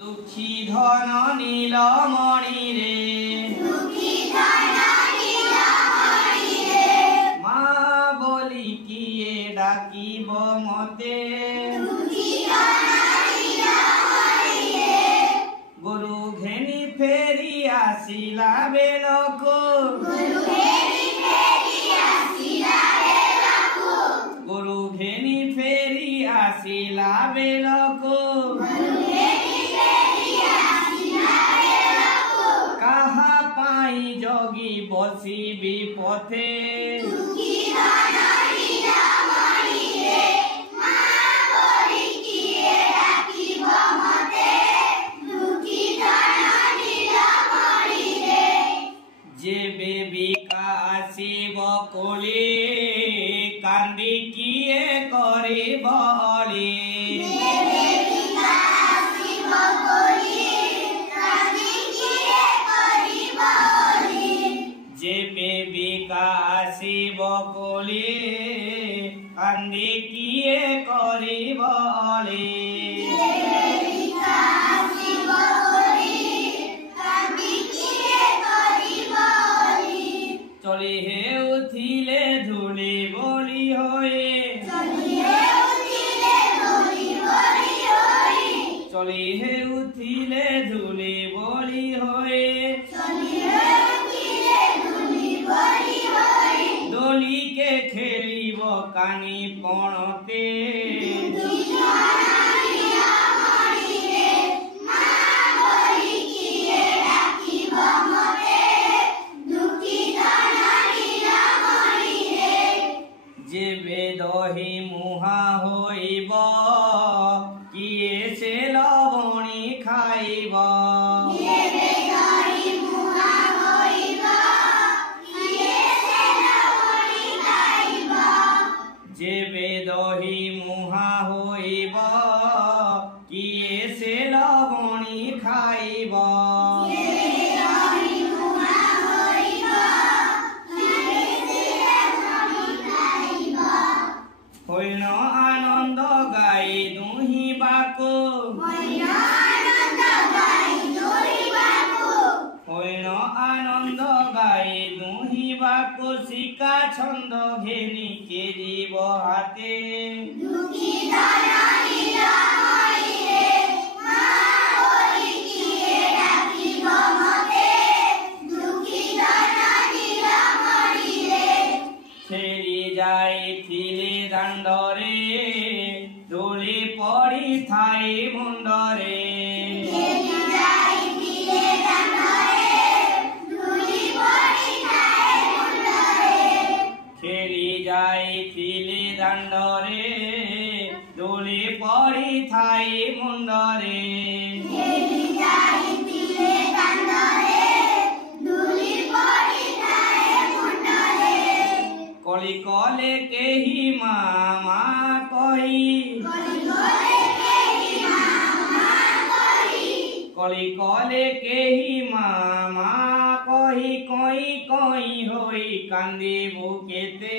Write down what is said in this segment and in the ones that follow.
दुखी धन नीलमणि रे माँ बोली किए डाकिब मते गुरु घेनी फेरी आसिला बेलको गुरु घेनी फेरी आसिला बेलको कहा पाई जोगी बसी विपथे जेबे विकासिब कोले कांदी किए करी बली जेबे विकासिब कोले कांदी किए करी बली चली हे उथिले धूली बोली होए चली हे उथिले धूली बोली होए डोली के खेलिब कानी पणते जेबे दही मुहा होइब किए से लवणी खाइब जेबे दही मुहा होइब किए से लवणी खाइब होइन आनंद गाई दुही बाको होइन आनंद गाई दुही बाको सिका छंद घेनी केरिब हाते फेरी जाइथिले दांडरे डोली पड़ी थाई मुंडरे खेली जाइथिले दांडरे डोली पड़ी थाई मुंडरे कली कले केही मामा कही कली कले केही मामा कही कई कई होई कांदिबु केते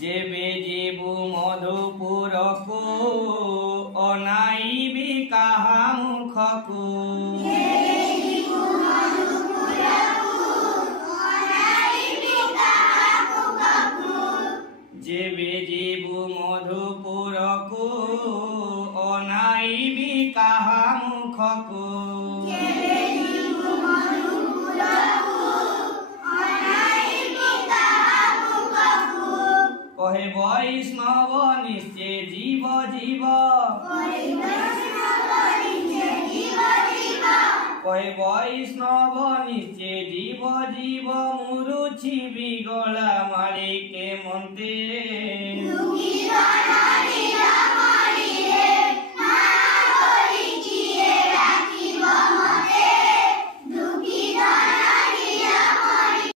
जेबे जीबु मधुपुर को अनाइबी कहा मुख को जेबे जीबु मधुपुर को अनाइबी कहा मुख को कहे वैष्णव निश्चय जीव जीव कहे वैष्णव निश्चय जीव जीव मुरुछि बिगला मालिके मन्ते